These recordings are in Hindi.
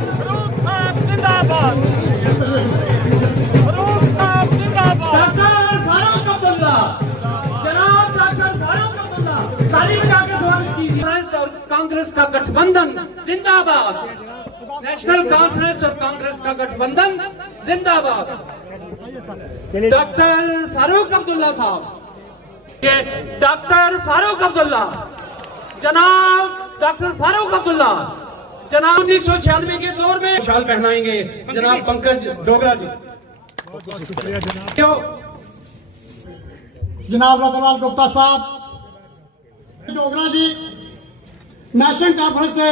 फारूक साहब जिंदाबाद, फारूक साहब जिंदाबाद। डॉक्टर फारूक अब्दुल्ला, जनाब डॉक्टर फारूक अब्दुल्ला, तारीफ का स्वागत कीजिए। और कांग्रेस का गठबंधन जिंदाबाद, नेशनल कॉन्फ्रेंस और कांग्रेस का गठबंधन जिंदाबाद। डॉक्टर फारूक अब्दुल्ला साहब, ये डॉक्टर फारूक अब्दुल्ला, जनाब डॉक्टर फारूक अब्दुल्ला, जनाब 1996 के दौर में शाल पहनाएंगे जनाब पंकज डोगरा जी। जनाब रतनलाल गुप्ता साहब, डोगरा जी नेशनल कॉन्फ्रेंस से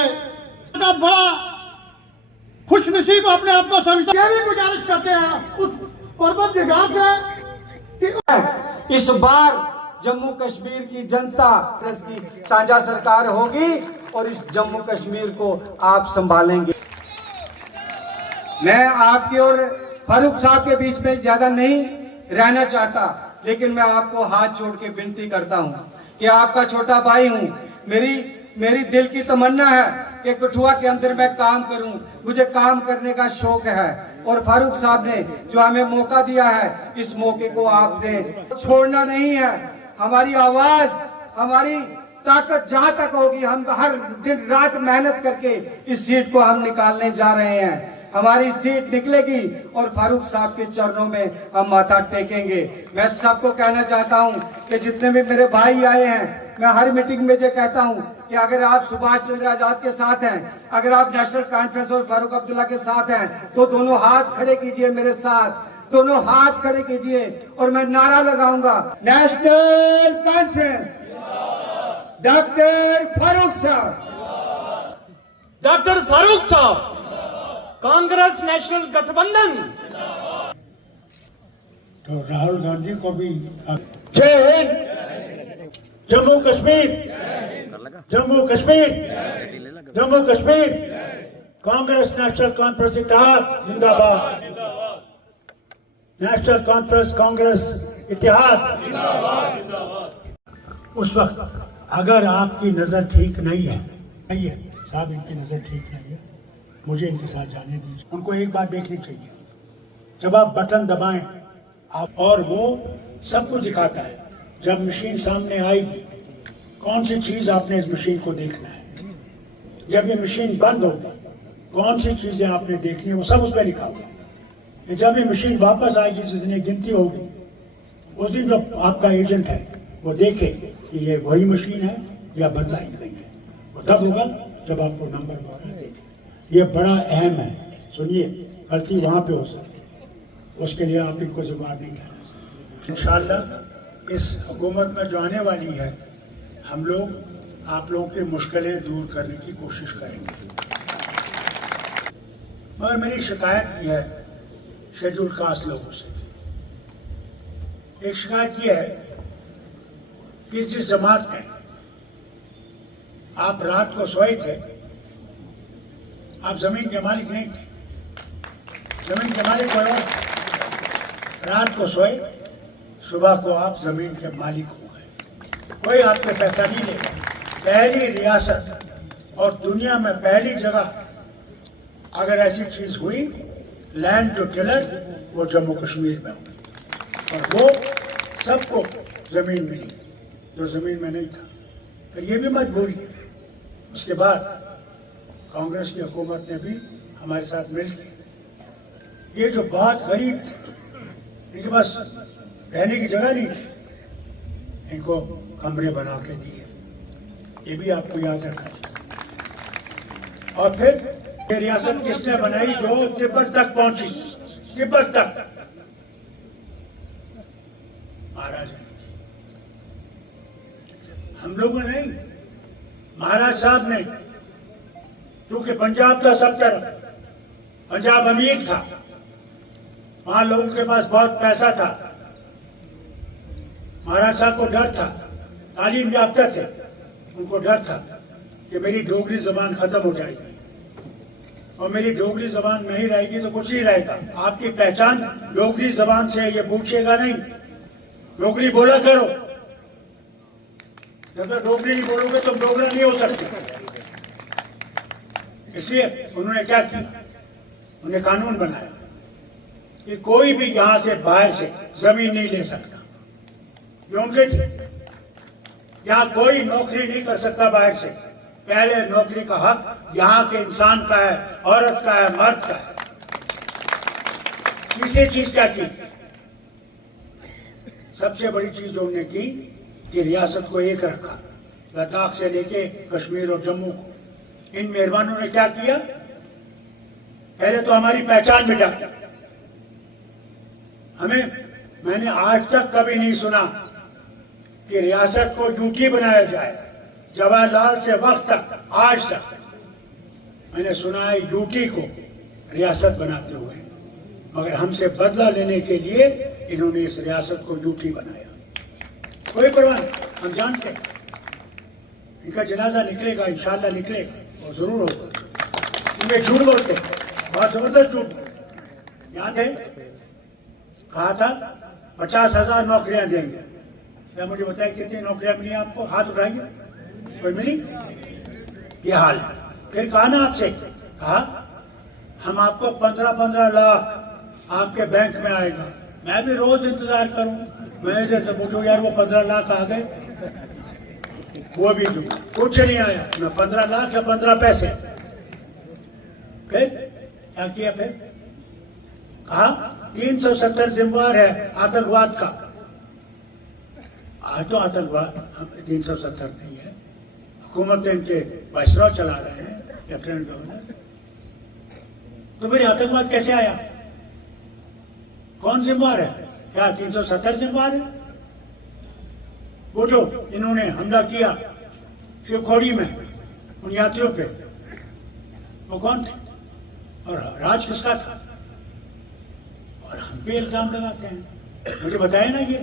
बड़ा खुश नसीब अपने आप को समझते हैं। भी गुजारिश करते हैं उस परवरदिगार से कि इस बार जम्मू कश्मीर की जनता की साझा सरकार होगी और इस जम्मू कश्मीर को आप संभालेंगे। मैं आपके और फारूक साहब के बीच में ज्यादा नहीं रहना चाहता, लेकिन मैं आपको हाथ जोड़ के विनती करता हूं कि आपका छोटा भाई हूं। मेरी दिल की तमन्ना है कि कठुआ के अंदर मैं काम करूं, मुझे काम करने का शौक है और फारूक साहब ने जो हमें मौका दिया है, इस मौके को आपने छोड़ना नहीं है। हमारी आवाज, हमारी ताकत जहां तक होगी, हम हर दिन रात मेहनत करके इस सीट को हम निकालने जा रहे हैं। हमारी सीट निकलेगी और फारूक साहब के चरणों में हम माथा टेकेंगे। मैं सबको कहना चाहता हूं कि जितने भी मेरे भाई आए हैं, मैं हर मीटिंग में जो कहता हूं कि अगर आप सुभाष चंद्र आजाद के साथ हैं, अगर आप नेशनल कॉन्फ्रेंस और फारूक अब्दुल्ला के साथ हैं, तो दोनों हाथ खड़े कीजिए मेरे साथ, दोनों हाथ खड़े कीजिए और मैं नारा लगाऊंगा, नेशनल कॉन्फ्रेंस डॉक्टर फारूक साहब, डॉक्टर फारूक साहब, कांग्रेस नेशनल गठबंधन। तो राहुल गांधी को भी जय हिंद, जम्मू कश्मीर, जम्मू कश्मीर, जम्मू कश्मीर, कांग्रेस नेशनल कॉन्फ्रेंस इत्तेहाद जिंदाबाद, नेशनल कॉन्फ्रेंस कांग्रेस इत्तेहाद। उस वक्त अगर आपकी नजर ठीक नहीं है साहब, इनकी नजर ठीक नहीं है, मुझे इनके साथ जाने दीजिए। उनको एक बात देखनी चाहिए, जब आप बटन दबाएं आप और वो सब कुछ दिखाता है, जब मशीन सामने आएगी कौन सी चीज आपने इस मशीन को देखना है, जब ये मशीन बंद होगी कौन सी चीजें आपने देखनी है, वो सब उस पर लिखा होगा। जब ये मशीन वापस आएगी, जिस दिन गिनती होगी, उस दिन जो आपका एजेंट है वो देखे कि ये वही मशीन है या बदलाई गई है, वो तब होगा जब आपको नंबर वगैरह देखे। ये बड़ा अहम है, सुनिए, गलती वहां पे हो सकती है, उसके लिए आप इनको जुबान नहीं ठहरा सकते। इंशाअल्लाह इस हुकूमत में जो आने वाली है, हम लोग आप लोगों की मुश्किलें दूर करने की कोशिश करेंगे। मगर मेरी शिकायत भी है शेड्यूल कास्ट लोगों से। एक शिकायत यह है कि जिस जमात में आप रात को सोए थे, आप जमीन के मालिक नहीं थे, जमीन के मालिक कोई और, रात को सोए, सुबह को आप जमीन के मालिक हो गए, कोई आपके पैसा नहीं लेगा। पहली रियासत और दुनिया में पहली जगह अगर ऐसी चीज हुई लैंड टू टिलर, वो जम्मू कश्मीर में हुई और वो सबको जमीन मिली जो जमीन में नहीं था। फिर ये भी मत भूलिए, उसके बाद कांग्रेस की हुकूमत ने भी हमारे साथ मिलकर ये जो बहुत गरीब थे, इनके पास रहने की जगह नहीं थी, इनको कमरे बना के दिए। ये भी आपको याद रखना चाहिए। और फिर ये रियासत किसने बनाई जो तिब्बत तक पहुंची, तिब्बत तक महाराज ने, हम लोगों ने नहीं, महाराज साहब ने। क्योंकि पंजाब था सब तरफ, पंजाब अमीर था, वहां लोगों के पास बहुत पैसा था, महाराज साहब को डर था, तालीम याफ्ता थे, उनको डर था कि मेरी डोगरी जबान खत्म हो जाएगी और मेरी डोगरी जबान नहीं रहेगी तो कुछ नहीं रहेगा। आपकी पहचान डोगरी जबान से, ये पूछेगा नहीं, डोगरी बोला करो, जब तक डोगरी नहीं बोलोगे तुम डोगरा नहीं हो सकते। इसलिए उन्होंने क्या किया, उन्हें कानून बनाया कि कोई भी यहां से बाहर से जमीन नहीं ले सकता। ये उनके थे, यहां कोई नौकरी नहीं कर सकता बाहर से। पहले नौकरी का हक यहां के इंसान का है, औरत का है, मर्द का है। तीसरी चीज क्या की, सबसे बड़ी चीज जो उन्होंने की कि रियासत को एक रखा, लद्दाख से लेके कश्मीर और जम्मू को। इन मेहरबानों ने क्या किया, पहले तो हमारी पहचान मिटा। मैंने आज तक कभी नहीं सुना कि रियासत को यूटी बनाया जाए। जवाहरलाल से वक्त तक, आज तक मैंने सुना है यूटी को रियासत बनाते हुए, मगर हमसे बदला लेने के लिए इन्होंने इस रियासत को यूटी बनाया। कोई परवाह नहीं, हम जानते हैं इनका जनाजा निकलेगा, इंशाल्लाह निकलेगा और जरूर होगा। इनमें झूठ बोलते हैं, बहुत जबरदस्त झूठ बोलते। याद है कहा था 50,000 नौकरियां देंगे। क्या मुझे बताइए कितनी नौकरियां मिली आपको, हाथ उठाइए, कोई मिली? ये हाल है। फिर कहा ना आपसे, कहा हम आपको 15-15 लाख आपके बैंक में आएगा। मैं भी रोज इंतजार करूं, मैं जैसे पूछूं यार वो 15 लाख आ गए, वो भी कुछ नहीं आया, न 15 लाख या 15 पैसे। फिर क्या किया, फिर कहा 370 जिम्मेवार है आतंकवाद का। आज तो आतंकवाद 370 नहीं है, हुकूमत इनके वाइसरॉय चला रहे हैं, लेफ्टिनेंट गवर्नर। तो फिर आतंकवाद कैसे आया, कौन जिम्मेवार है? क्या 370 जिम्मेवार है? वो जो इन्होंने हमला किया शिवखोड़ी में उन यात्रियों पे, वो कौन थे और राज किसका था? और हम पे इल्जाम लगाते हैं। मुझे बताया ना, ये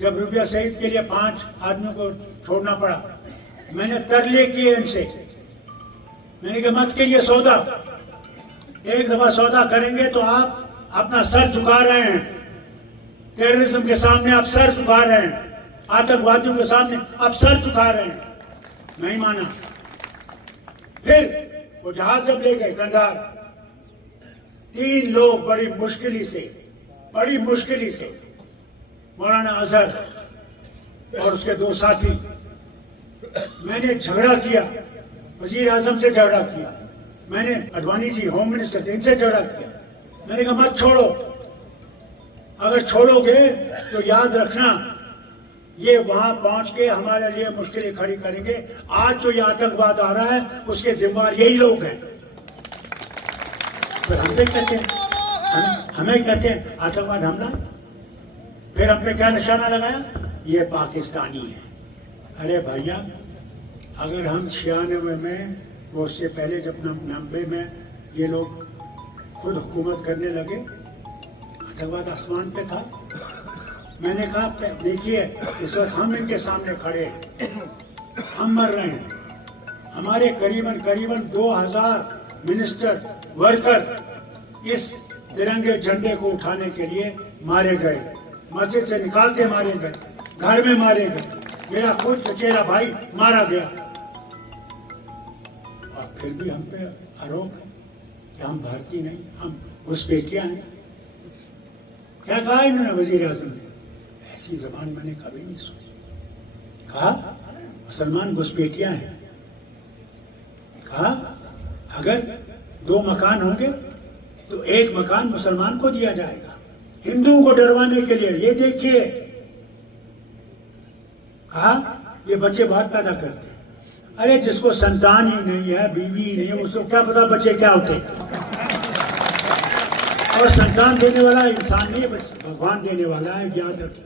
जब रुपया शहीद के लिए 5 आदमियों को छोड़ना पड़ा, मैंने तरले किए इनसे, मैंने कहा मत करिए सौदा, एक दफा सौदा करेंगे तो आप अपना सर झुका रहे हैं, टेररिज्म के सामने आप सर झुका रहे हैं, आतंकवादियों के सामने आप सर झुका रहे हैं। नहीं माना। फिर वो जहाज जब ले गए कंधार, 3 लोग बड़ी मुश्किल से मौलाना अजहर और उसके 2 साथी, मैंने झगड़ा किया, वजीर आजम से झगड़ा किया, मैंने अडवाणी जी होम मिनिस्टर थे, इनसे झगड़ा किया। मैंने कहा मत छोड़ो, अगर छोड़ोगे तो याद रखना ये वहां पहुंच के हमारे लिए मुश्किलें खड़ी करेंगे। आज जो ये आतंकवाद आ रहा है उसके जिम्मेदार यही लोग हैं। फिर हम पे कहते हैं, हमें कहते हैं आतंकवाद हमला, फिर हम पे क्या निशाना लगाया, ये पाकिस्तानी है। अरे भैया, अगर हम 96 में, वो उससे पहले जब 90 में ये लोग खुद हुकूमत करने लगे, आतंकवाद आसमान पे था। मैंने कहा देखिए इस वक्त हम इनके सामने खड़े हैं, हम मर रहे हैं, हमारे करीबन 2000 मिनिस्टर वर्कर इस तिरंगे झंडे को उठाने के लिए मारे गए, मस्जिद से निकाल के मारे गए, घर में मारे गए, मेरा खुद चचेरा भाई मारा गया। और फिर भी हम पे आरोप है कि हम भारतीय नहीं, हम घुसपैठिया हैं। क्या कहा इन्होंने वजीर आजम ने? ऐसी जबान मैंने कभी नहीं सुनी। कहा मुसलमान घुसपैठिया हैं। कहा अगर 2 मकान होंगे तो 1 मकान मुसलमान को दिया जाएगा, हिंदुओं को डरवाने के लिए। ये देखिए, कहा ये बच्चे बहुत पैदा करते हैं। अरे जिसको संतान ही नहीं है, बीवी ही नहीं है, उसको क्या पता बच्चे क्या होते हैं। और संतान देने वाला इंसान नहीं, भगवान देने वाला है, याद रखिए।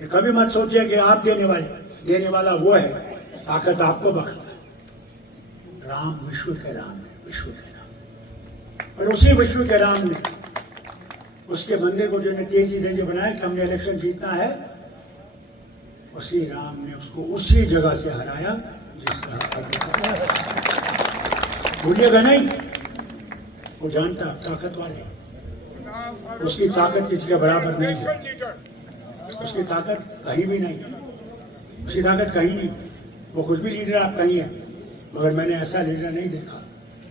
ये कभी मत सोचिए कि आप देने वाला वो है, ताकत आपको बख्शता है। राम विश्व के राम है, विश्व के राम। और उसी विश्व के राम ने उसके बंदे को जो तेजी से बनाया कि हमने इलेक्शन जीतना है, उसी राम ने उसको उसी जगह से हराया जिसका भूलिएगा नहीं। वो जानता ताकत वाले, उसकी ताकत किसी के बराबर नहीं है, उसकी ताकत कहीं भी नहीं है, उसकी ताकत कहीं नहीं। वो कुछ भी लीडर आप कहीं है, मगर मैंने ऐसा लीडर नहीं देखा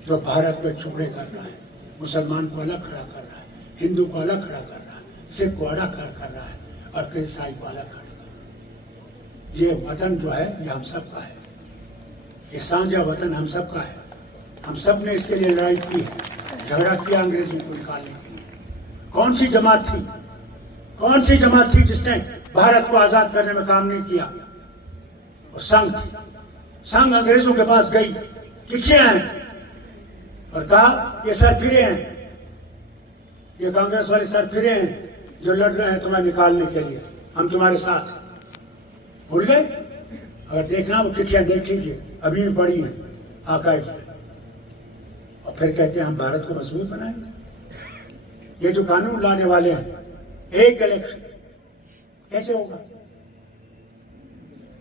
जो भारत में टुकड़े कर रहा है, मुसलमान को अलग खड़ा कर रहा है, हिंदू को अलग खड़ा कर रहा है, सिख को अलग खड़ा कर रहा है और फिर ईसाई को अलग खड़ा कर रहा है। ये वतन जो है ये हम सब का है, ये साझा वतन हम सब का है। हम सब ने इसके लिए लड़ाई की है, झगड़ा किया अंग्रेजों को निकालने के लिए। कौन सी जमात थी जिसने भारत को आजाद करने में काम नहीं किया? और संघ थी। संघ अंग्रेजों के पास गई, चिट्ठियां हैं और कहा ये सर फिरे हैं, ये कांग्रेस वाले सर फिरे हैं जो लड़ रहे हैं तुम्हें निकालने के लिए, हम तुम्हारे साथ। भूल गए? अगर देखना वो चिट्ठियां देख लीजिए, अभी भी पड़ी हैं आर्काइव में। और फिर कहते हैं हम भारत को मजबूत बनाएंगे। ये जो कानून लाने वाले हैं, एक इलेक्शन कैसे होगा?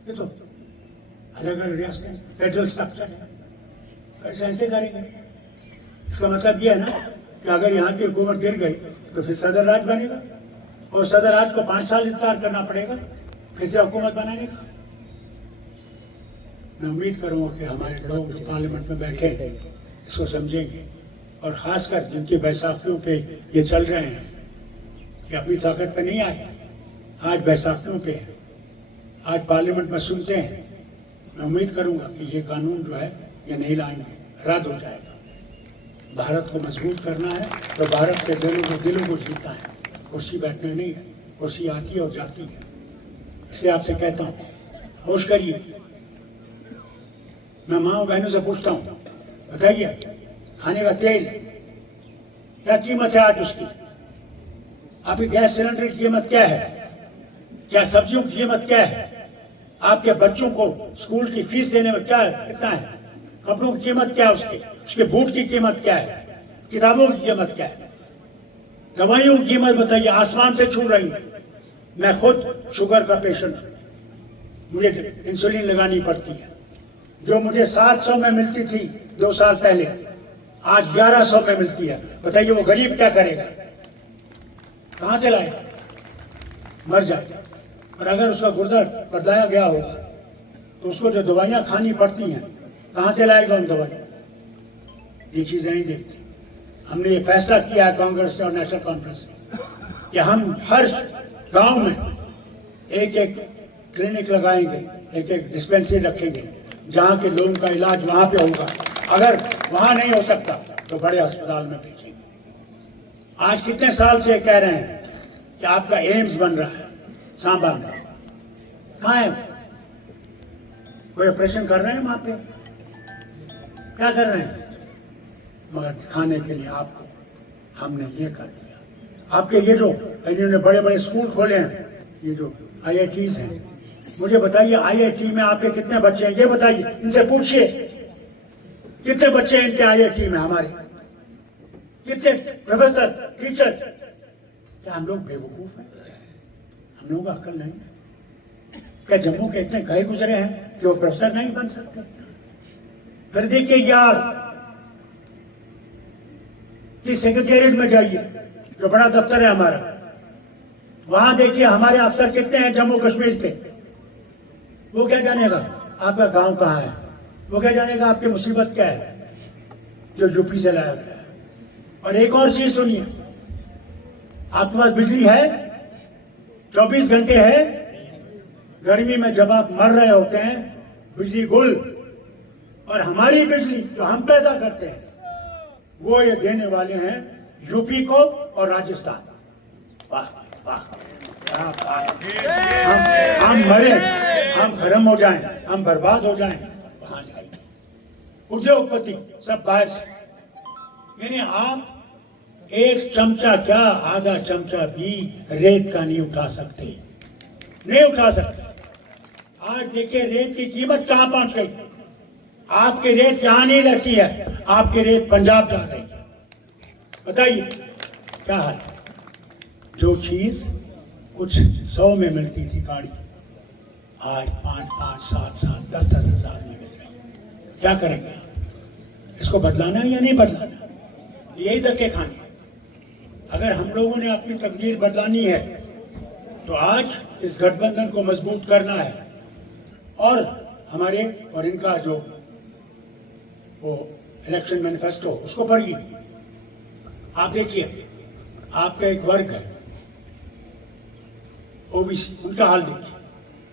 ये तो अलग अलग रियासतें, फेडरल स्ट्रक्चर है, कैसे ऐसे करेंगे? इसका मतलब यह है ना कि अगर यहाँ की हुकूमत गिर गई तो फिर सदर राज बनेगा और सदर राज को 5 साल इंतजार करना पड़ेगा फिर से हुकूमत बनाने का। मैं उम्मीद करूँगा कि हमारे लोग जो पार्लियामेंट में बैठे हैं इसको समझेंगे, और खासकर जिनकी बैसाखियों पे ये चल रहे हैं कि अपनी ताकत पे नहीं आए, आज बैसाखियों पे है, आज पार्लियामेंट में सुनते हैं। मैं उम्मीद करूंगा कि ये कानून जो है ये नहीं लाएंगे, रद्द हो जाएगा। भारत को मजबूत करना है तो भारत के दिलों को जीतना है, कुर्सी बैठने नहीं है। कुर्सी आती है और जाती है। इसलिए आपसे कहता हूँ होश करिए। मैं माँ बहनों से पूछता हूँ, बताइए खाने का तेल क्या कीमत है आज उसकी? आपकी गैस सिलेंडर की कीमत क्या है? क्या सब्जियों की कीमत क्या है? आपके बच्चों को स्कूल की फीस देने में क्या कितना है? कपड़ों की कीमत क्या है? उसके बूट की कीमत क्या है? किताबों की कीमत क्या है? दवाइयों की कीमत बताइए, आसमान से छू रही है। मैं खुद शुगर का पेशेंट हूं, मुझे इंसुलिन लगानी पड़ती है। जो मुझे 700 में मिलती थी 2 साल पहले, आज 1100 में मिलती है। बताइए वो गरीब क्या करेगा? कहां से लाएगा? मर जाएगा। और अगर उसका गुर्दा बदलाया गया होगा तो उसको जो दवाइयां खानी पड़ती हैं, कहां से लाएगा उन दवाइयां? ये चीजें नहीं देखते। हमने ये फैसला किया है कांग्रेस और नेशनल कॉन्फ्रेंस से कि हम हर गांव में एक एक क्लिनिक लगाएंगे, एक एक डिस्पेंसरी रखेंगे, जहां के लोगों का इलाज वहां पे होगा। अगर वहां नहीं हो सकता तो बड़े अस्पताल में भेजेंगे। आज कितने साल से कह रहे हैं कि आपका एम्स बन रहा है सांबा में, कहाँ है? कोई ऑपरेशन कर रहे हैं वहां पे? क्या कर रहे हैं? मगर दिखाने के लिए आपको हमने ये कर दिया। आपके ये जो इन्होंने बड़े बड़े स्कूल खोले हैं, ये जो IITs हैं, मुझे बताइए IIT में आपके कितने बच्चे हैं? ये बताइए, इनसे पूछिए कितने बच्चे हैं इनके IIT में, हमारे कितने प्रोफेसर, टीचर? क्या हम लोग बेवकूफ हैं? हम लोगों को अकल नहीं है? क्या जम्मू के इतने गए गुजरे हैं कि वो प्रोफेसर नहीं बन सकते? फिर देखिए यार कि सेक्रेटेरिएट में जाइए, जो बड़ा दफ्तर है हमारा, वहां देखिए हमारे अफसर कितने हैं जम्मू कश्मीर के। वो क्या जानेगा आपका गांव कहाँ है? वो क्या जानेगा आपकी मुसीबत क्या है जो यूपी से लाया गया है? और एक और चीज सुनिए, आपके पास बिजली है, 24 घंटे है। गर्मी में जब आप मर रहे होते हैं, बिजली गुल, और हमारी बिजली जो हम पैदा करते हैं वो ये देने वाले हैं यूपी को और राजस्थान। वाह वाह, क्या बात है। हम मरे, हम खत्म हो जाएं, हम बर्बाद हो जाएं, वहां जाएंगे। उद्योगपति सब बाहर से, यानी आप एक चमचा क्या, आधा चमचा भी रेत का नहीं उठा सकते, नहीं उठा सकते। आज देखिए रेत की कीमत कहां पहुंच गई। आपकी रेत यहां नहीं रहती है, आपकी रेत पंजाब जा रही है। बताइए क्या हाल है? जो चीज कुछ 100 में मिलती थी गाड़ी, आज 5-5, 7-7, 10-10 हजार में मिल रही। क्या करेंगे आप? इसको बदलाना या नहीं बदलाना? यही धक्के खाने। अगर हम लोगों ने अपनी तकदीर बदलानी है तो आज इस गठबंधन को मजबूत करना है, और हमारे और इनका जो वो इलेक्शन मैनिफेस्टो, उसको पढ़िए। आप देखिए, आपका एक वर्ग है ओबीसी, उनका हाल देखिए।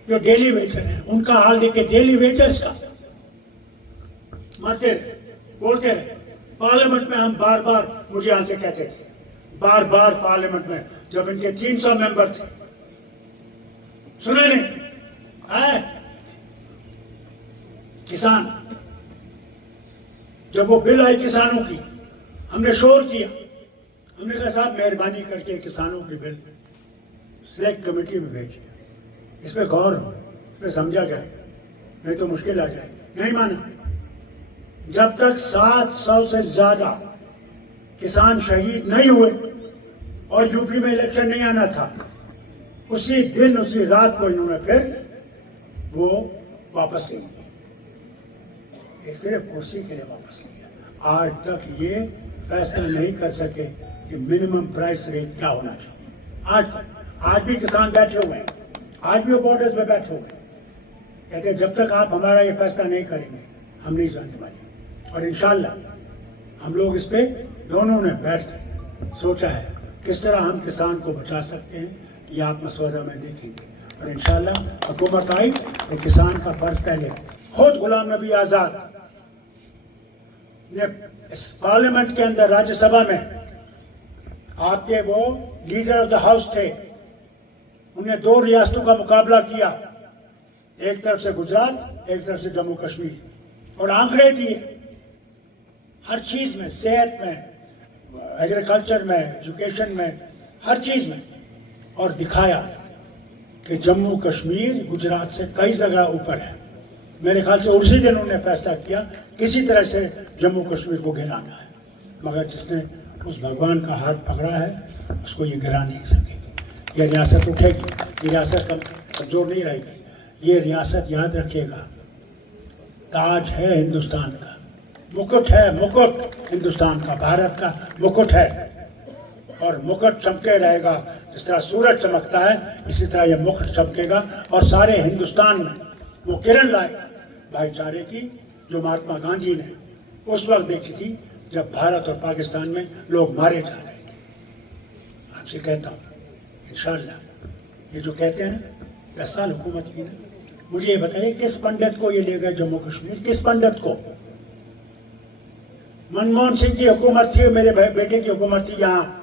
जो डेली वेजर है उनका हाल देखिए। डेली वेजर्स का मरते रहे, बोलते रहे। पार्लियामेंट में हम बार बार, मुझे यहां से कहते थे, बार बार पार्लियामेंट में जब इनके 300 मेंबर थे, सुने नहीं है? किसान, जब वो बिल आई किसानों की, हमने शोर किया। हमने कहा साहब मेहरबानी करके किसानों की बिल सिलेक्ट कमेटी में भेजिए, इस पर गौर हो, इस पर समझा जाए, नहीं तो मुश्किल आ जाएगी। नहीं माना। जब तक 700 से ज्यादा किसान शहीद नहीं हुए और यूपी में इलेक्शन नहीं आना था, उसी दिन उसी रात को इन्होंने फिर वो वापस ले लिए। ये सिर्फ कुर्सी के लिए वापस लिया। आज तक ये फैसला नहीं कर सके कि मिनिमम प्राइस रेट क्या होना चाहिए। आज भी किसान बैठे हुए हैं, आज भी वो बॉर्डर्स में बैठे हुए हैं, कहते हैं जब तक आप हमारा ये फैसला नहीं करेंगे हम नहीं जाने वाले। और इंशाल्लाह हम लोग इस पे दोनों ने बैठ कर सोचा है किस तरह हम किसान को बचा सकते हैं, ये आप मसौदा में देखेंगे। और इंशाल्लाह हुकूमत आई तो किसान का फर्ज पहले। खुद गुलाम नबी आजाद ने इस पार्लियामेंट के अंदर, राज्यसभा में, आपके वो लीडर ऑफ द हाउस थे, उन्हें 2 रियासतों का मुकाबला किया, एक तरफ से गुजरात, एक तरफ से जम्मू कश्मीर, और आंकड़े दिए हर चीज में, सेहत में, एग्रीकल्चर में, एजुकेशन में, हर चीज में, और दिखाया कि जम्मू कश्मीर गुजरात से कई जगह ऊपर है। मेरे ख्याल से उसी दिन उन्होंने फैसला किया किसी तरह से जम्मू कश्मीर को गिराना है, मगर जिसने उस भगवान का हाथ पकड़ा है उसको ये गिरा नहीं सकेगी। ये रियासत उठेगी, ये रियासत कमजोर नहीं रहेगी। ये रियासत याद रखिएगा, ताज है हिंदुस्तान का, मुकुट है, मुकुट हिंदुस्तान का, भारत का मुकुट है, और मुकुट चमके रहेगा। जिस तरह सूरज चमकता है इसी तरह ये मुकुट चमकेगा और सारे हिंदुस्तान में वो किरण लाएगा भाईचारे की, जो महात्मा गांधी ने उस वक्त देखी थी जब भारत और पाकिस्तान में लोग मारे जा रहे हैं। आपसे कहता हूँ इंशाल्लाह, ये जो कहते हैं ना 10 साल हुकूमत की ना, मुझे ये बताइए किस पंडित को ये ले गए जम्मू कश्मीर? किस पंडित को? मनमोहन सिंह की हुकूमत थी, मेरे बेटे की हुकूमत थी। यहाँ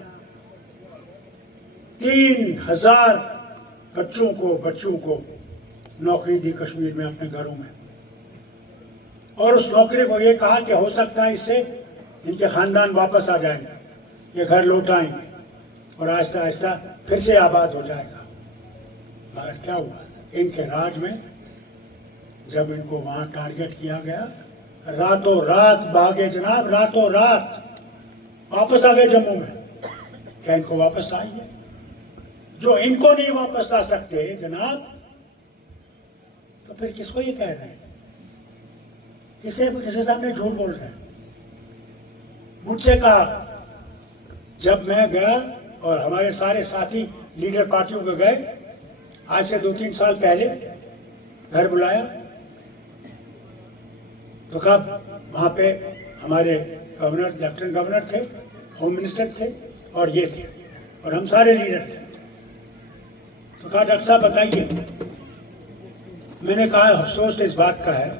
3000 बच्चों को नौकरी दी कश्मीर में अपने घरों में, और उस नौकरी को ये कहा कि हो सकता है इससे इनके खानदान वापस आ जाएंगे, ये घर लौट आएंगे और आहिस्ता आहिस्ता फिर से आबाद हो जाएगा। मगर क्या हुआ? इनके राज में जब इनको वहां टारगेट किया गया, रातों रात भागे जनाब, रातों रात वापस आ गए जम्मू में। क्या इनको वापस आएंगे? जो इनको नहीं वापस ला सकते जनाब, तो फिर किसको ये कह रहे हैं? किसे सामने झूठ बोल रहे हैं? मुझसे कहा, जब मैं गया और हमारे सारे साथी लीडर पार्टियों के गए, आज से 2-3 साल पहले घर बुलाया, तो कब वहां पे हमारे गवर्नर, लेफ्टिनेंट गवर्नर थे, होम मिनिस्टर थे और ये थे, और हम सारे लीडर थे। तो कहा डॉक्टर साहब बताइए। मैंने कहा अफसोस इस बात का है,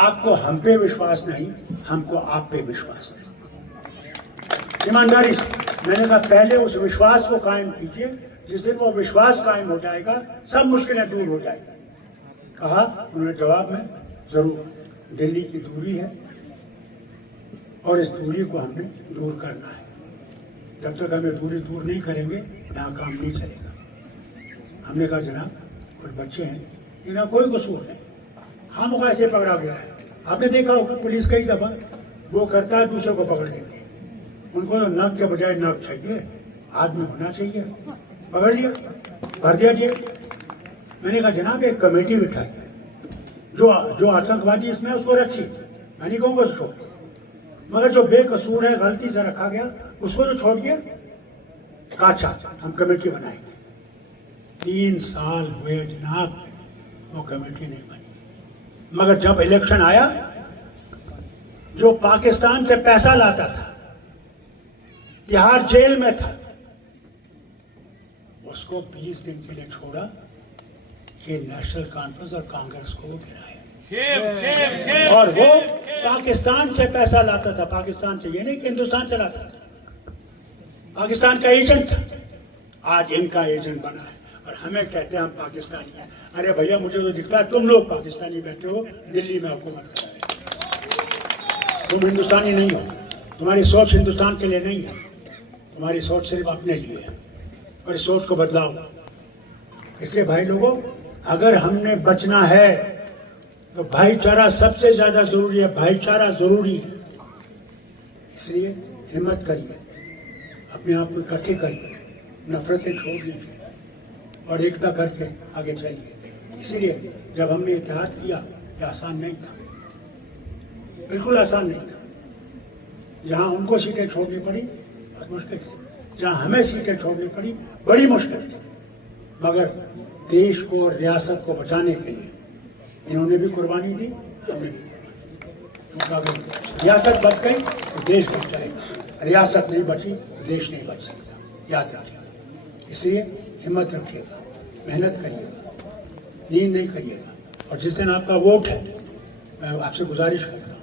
आपको हम पे विश्वास नहीं, हमको आप पे विश्वास नहीं। ईमानदारी से मैंने कहा पहले उस विश्वास को कायम कीजिए, जिस दिन वो विश्वास कायम हो जाएगा सब मुश्किलें दूर हो जाएगी। कहा उन्होंने जवाब में, जरूर दिल्ली की दूरी है और इस दूरी को हमने दूर करना है। जब तक हमें दूरी दूर नहीं करेंगे यहाँ काम नहीं चलेगा। हमने कहा जनाब कुछ बच्चे हैं, इनका कोई कसूर नहीं, खामखा ऐसे पकड़ा गया है। आपने देखा होगा पुलिस कई दफा वो करता है, दूसरे को पकड़ लेती है। उनको तो नक के बजाय नक चाहिए, आदमी होना चाहिए। पकड़ लिया, भर दिया जेल। मैंने कहा जनाब एक कमेटी बिठाई, जो आतंकवादी इसमें उसको रखी, मैं नहीं कहूँगा उसको, मगर जो बेकसूर है गलती से रखा गया उसको तो छोड़ दिया। काचा हम कमेटी बनाएंगे। 3 साल हुए जनाब, वो कमेटी नहीं बनी। मगर जब इलेक्शन आया जो पाकिस्तान से पैसा लाता था, तिहाड़ जेल में था, उसको 20 दिन के लिए छोड़ा कि नेशनल कॉन्फ्रेंस और कांग्रेस को गिराया। और वो पाकिस्तान से पैसा लाता था, पाकिस्तान से, ये नहीं कि हिंदुस्तान से लाता था, पाकिस्तान का एजेंट था। आज इनका एजेंट बना है और हमें कहते हैं हम पाकिस्तानी हैं। अरे भैया, मुझे तो दिखता है तुम लोग पाकिस्तानी बैठे हो दिल्ली में हुकूमत कर रहे हो, तुम हिंदुस्तानी नहीं हो। तुम्हारी सोच हिंदुस्तान के लिए नहीं है, तुम्हारी सोच सिर्फ अपने लिए है, और इस सोच को बदलाओ। इसलिए भाई लोगों, अगर हमने बचना है तो भाईचारा सबसे ज्यादा जरूरी है, भाईचारा जरूरी है। इसलिए हिम्मत करिए, अपने आप को इकट्ठे करिए, नफरतें छोड़ दीजिए और एकता करके आगे चलिए। इसीलिए जब हमने इत्तेहाद किया, ये आसान नहीं था, बिल्कुल आसान नहीं था। जहां उनको सीटें छोड़नी पड़ी बहुत मुश्किल थी, जहां हमें सीटें छोड़नी पड़ी बड़ी मुश्किल थी, मगर देश को, रियासत को बचाने के लिए इन्होंने भी कुर्बानी दी, हमने भी कुर्बानी दी। अगर रियासत बच गई तो देश बच जाएगा, रियासत नहीं बची तो देश नहीं बच सकता, याद रखिएगा। इसलिए हिम्मत रखिएगा, मेहनत करिएगा, नींद नहीं करिएगा। और जिस दिन आपका वोट है, मैं आपसे गुजारिश करता हूँ,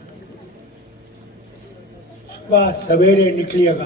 सुबह सवेरे निकलिएगा,